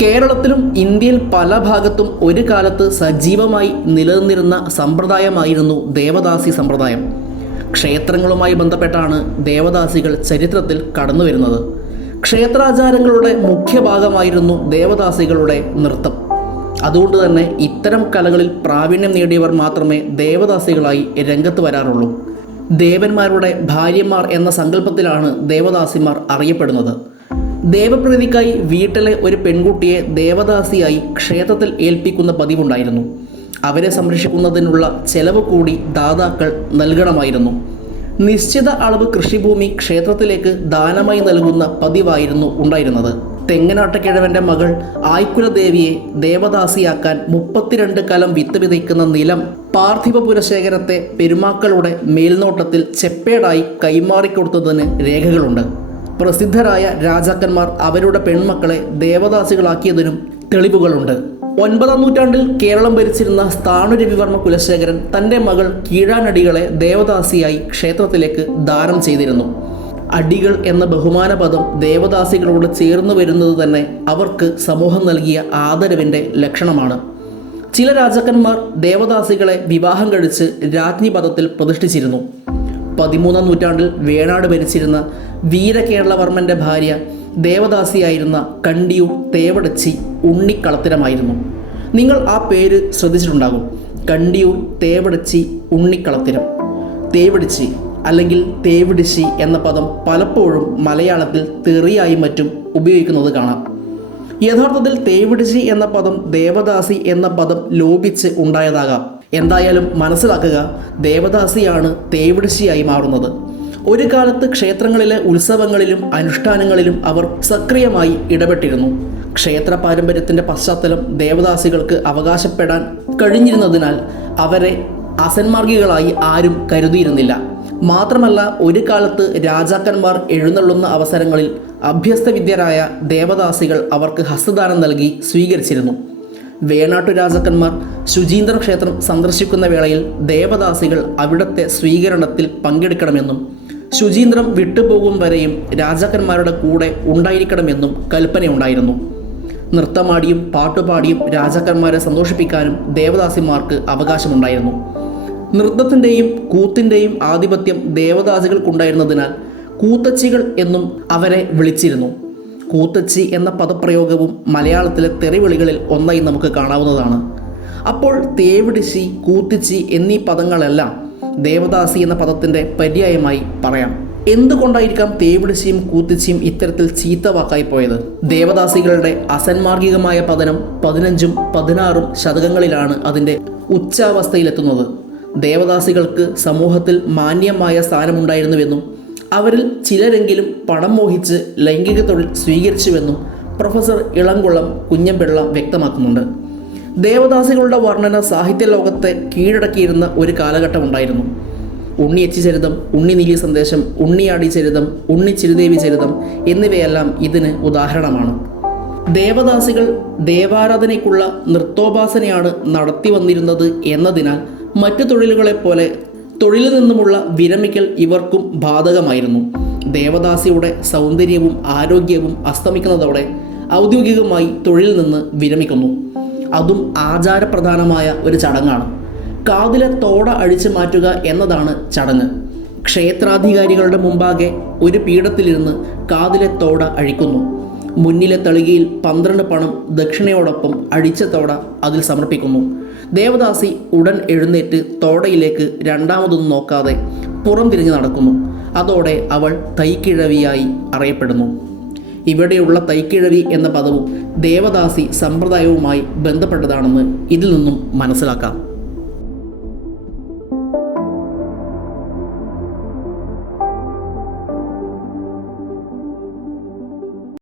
കേരളത്തിലും ഇന്ത്യയിൽ പല ഭാഗത്തും ഒരു കാലത്ത് സജീവമായി നിലനിന്നിരുന്ന സമ്പ്രദായമായിരുന്നു ദേവദാസി സമ്പ്രദായം. ക്ഷേത്രങ്ങളുമായി ബന്ധപ്പെട്ടാണ് ദേവദാസികൾ ചരിത്രത്തിൽ കടന്നു വരുന്നത് ക്ഷേത്രാചാരങ്ങളുടെ മുഖ്യ ഭാഗമായിരുന്നു ദേവദാസികളുടെ നൃത്തം. അതുകൊണ്ട് തന്നെ ഇത്തരം കലകളിൽ പ്രാവീണ്യം നേടിയവർ മാത്രമേ ദേവദാസികളായി രംഗത്ത് വരാറുള്ളൂ. ദേവന്മാരുടെ ഭാര്യമാർ എന്ന സങ്കല്പത്തിലാണ് ദേവദാസിമാർ അറിയപ്പെടുന്നത്. ദേവപ്രീതിക്കായി വീട്ടിലെ ഒരു പെൺകുട്ടിയെ ദേവദാസിയായി ക്ഷേത്രത്തിൽ ഏൽപ്പിക്കുന്ന പതിവുണ്ടായിരുന്നു. അവരെ സംരക്ഷിക്കുന്നതിനുള്ള ചെലവ് കൂടി ദാതാക്കൾ നൽകണമായിരുന്നു. നിശ്ചിത അളവ് കൃഷിഭൂമി ക്ഷേത്രത്തിലേക്ക് ദാനമായി നൽകുന്ന പതിവായിരുന്നു ഉണ്ടായിരുന്നത്. തെങ്ങനാട്ടക്കിഴവന്റെ മകൾ ആയ്ക്കുലദേവിയെ ദേവദാസിയാക്കാൻ മുപ്പത്തിരണ്ട് കലം വിത്ത് വിതയ്ക്കുന്ന നിലം പാർത്ഥിവ പുരശേഖരത്തെ പെരുമാക്കളുടെ മേൽനോട്ടത്തിൽ ചെപ്പേടായി കൈമാറിക്കൊടുത്തതിന് രേഖകളുണ്ട്. പ്രസിദ്ധരായ രാജാക്കന്മാർ അവരുടെ പെൺമക്കളെ ദേവദാസികളാക്കിയതിനും തെളിവുകളുണ്ട്. ഒൻപതാം നൂറ്റാണ്ടിൽ കേരളം ഭരിച്ചിരുന്ന സ്ഥാനുരവിവർമ്മ കുലശേഖരൻ തന്റെ മകൾ കീഴാനടികളെ ദേവദാസിയായി ക്ഷേത്രത്തിലേക്ക് ദാനം ചെയ്തിരുന്നു. അടികൾ എന്ന ബഹുമാന പദം ദേവദാസികളോട് ചേർന്നു വരുന്നത് തന്നെ അവർക്ക് സമൂഹം നൽകിയ ആദരവിന്റെ ലക്ഷണമാണ്. ചില രാജാക്കന്മാർ ദേവദാസികളെ വിവാഹം കഴിച്ച് രാജ്ഞി പദത്തിൽ പ്രതിഷ്ഠിച്ചിരുന്നു. പതിമൂന്നാം നൂറ്റാണ്ടിൽ വേണാട് ഭരിച്ചിരുന്ന വീരകേരളവർമ്മന്റെ ഭാര്യ ദേവദാസിയായിരുന്ന കണ്ടിയൂർ തേവടച്ചി ഉണ്ണിക്കളത്തിരമായിരുന്നു. നിങ്ങൾ ആ പേര് ശ്രദ്ധിച്ചിട്ടുണ്ടാകും. കണ്ടിയൂർ തേവടച്ചി ഉണ്ണിക്കളത്തിരം. തേവിടിച്ചി അല്ലെങ്കിൽ തേവിടിശി എന്ന പദം പലപ്പോഴും മലയാളത്തിൽ തെറിയായി മറ്റും ഉപയോഗിക്കുന്നത് കാണാം. യഥാർത്ഥത്തിൽ തേവിടിശി എന്ന പദം ദേവദാസി എന്ന പദം ലോപിച്ച് ഉണ്ടായതാകാം. എന്തായാലും മനസ്സിലാക്കുക ദേവദാസിയാണ് തേവിടശിയായി മാറുന്നത്. ഒരു കാലത്ത് ക്ഷേത്രങ്ങളിലെ ഉത്സവങ്ങളിലും അനുഷ്ഠാനങ്ങളിലും അവർ സക്രിയമായി ഇടപെട്ടിരുന്നു. ക്ഷേത്ര പാരമ്പര്യത്തിന്റെ പശ്ചാത്തലം ദേവദാസികൾക്ക് അവകാശപ്പെടാൻ കഴിഞ്ഞിരുന്നതിനാൽ അവരെ അസന്മാർഗികളായി ആരും കരുതിയിരുന്നില്ല. മാത്രമല്ല ഒരു കാലത്ത് രാജാക്കന്മാർ എഴുന്നള്ളുന്ന അവസരങ്ങളിൽ അഭ്യസ്തവിദ്യരായ ദേവദാസികൾ അവർക്ക് ഹസ്തദാനം നൽകി സ്വീകരിച്ചിരുന്നു. വേണാട്ടു രാജാക്കന്മാർ ശുചീന്ദ്ര ക്ഷേത്രം സന്ദർശിക്കുന്ന വേളയിൽ ദേവദാസികൾ അവിടുത്തെ സ്വീകരണത്തിൽ പങ്കെടുക്കണമെന്നും ശുചീന്ദ്രം വിട്ടുപോകും വരെയും രാജാക്കന്മാരുടെ കൂടെ ഉണ്ടായിരിക്കണമെന്നും കൽപ്പനയുണ്ടായിരുന്നു. നൃത്തമാടിയും പാട്ടുപാടിയും രാജാക്കന്മാരെ സന്തോഷിപ്പിക്കാനും ദേവദാസിമാർക്ക് അവകാശമുണ്ടായിരുന്നു. നൃത്തത്തിന്റെയും കൂത്തിന്റെയും ആധിപത്യം ദേവദാസികൾക്കുണ്ടായിരുന്നതിനാൽ കൂത്തച്ചികൾ എന്നും അവരെ വിളിച്ചിരുന്നു. കൂത്തച്ചി എന്ന പദപ്രയോഗവും മലയാളത്തിലെ തെറിവിളികളിൽ ഒന്നായി നമുക്ക് കാണാവുന്നതാണ്. അപ്പോൾ തേവിടിശി കൂത്തിച്ചി എന്നീ പദങ്ങളെല്ലാം ദേവദാസി എന്ന പദത്തിന്റെ പര്യായമായി പറയാം. എന്തുകൊണ്ടായിരിക്കാം തേവിടിശിയും കൂത്തിച്ചിയും ഇത്തരത്തിൽ ചീത്ത പോയത്? ദേവദാസികളുടെ അസന്മാർഗികമായ പതനം പതിനഞ്ചും പതിനാറും ശതകങ്ങളിലാണ് അതിന്റെ ഉച്ചാവസ്ഥയിലെത്തുന്നത്. ദേവദാസികൾക്ക് സമൂഹത്തിൽ മാന്യമായ സ്ഥാനമുണ്ടായിരുന്നുവെന്നും അവരിൽ ചിലരെങ്കിലും പണം മോഹിച്ച് ലൈംഗിക തൊഴിൽ സ്വീകരിച്ചുവെന്നും പ്രൊഫസർ ഇളംകുളം കുഞ്ഞമ്പിള്ള വ്യക്തമാക്കുന്നുണ്ട്. ദേവദാസികളുടെ വർണന സാഹിത്യ ലോകത്തെ കീഴടക്കിയിരുന്ന ഒരു കാലഘട്ടമുണ്ടായിരുന്നു ഉണ്ണി എച്ചി ചരിതം ഉണ്ണി നീലി സന്ദേശം ഉണ്ണിയാടി ചരിതം ഉണ്ണി ചിരുദേവി ചരിതം എന്നിവയെല്ലാം ഇതിന് ഉദാഹരണമാണ്. ദേവദാസികൾ ദേവാരാധനയ്ക്കുള്ള നൃത്തോപാസനയാണ് നടത്തി വന്നിരുന്നത് എന്നതിനാൽ മറ്റു തൊഴിലുകളെപ്പോലെ തൊഴിലിൽ നിന്നുമുള്ള വിരമിക്കൽ ഇവർക്കും ബാധകമായിരുന്നു. ദേവദാസിയുടെ സൗന്ദര്യവും ആരോഗ്യവും അസ്തമിക്കുന്നതോടെ ഔദ്യോഗികമായി തൊഴിലിൽ നിന്ന് വിരമിക്കുന്നു. അതും ആചാരപ്രധാനമായ ഒരു ചടങ്ങാണ്. കാതിലെ തോട അഴിച്ചു മാറ്റുക എന്നതാണ് ചടങ്ങ്. ക്ഷേത്രാധികാരികളുടെ മുമ്പാകെ ഒരു പീഠത്തിലിരുന്ന് കാതിലെ തോട അഴിക്കുന്നു. മുന്നിലെ തളികയിൽ പന്ത്രണ്ട് പണം ദക്ഷിണയോടൊപ്പം അഴിച്ച തോട അതിൽ സമർപ്പിക്കുന്നു. ദേവദാസി ഉടൻ എഴുന്നേറ്റ് തോടയിലേക്ക് രണ്ടാമതൊന്നും നോക്കാതെ പുറം തിരിഞ്ഞ് നടക്കുന്നു. അതോടെ അവൾ തൈക്കിഴവിയായി അറിയപ്പെടുന്നു. ഇവിടെയുള്ള തൈക്കിഴവി എന്ന പദവും ദേവദാസി സമ്പ്രദായവുമായി ബന്ധപ്പെട്ടതാണെന്ന് ഇതിൽ നിന്നും മനസ്സിലാക്കാം.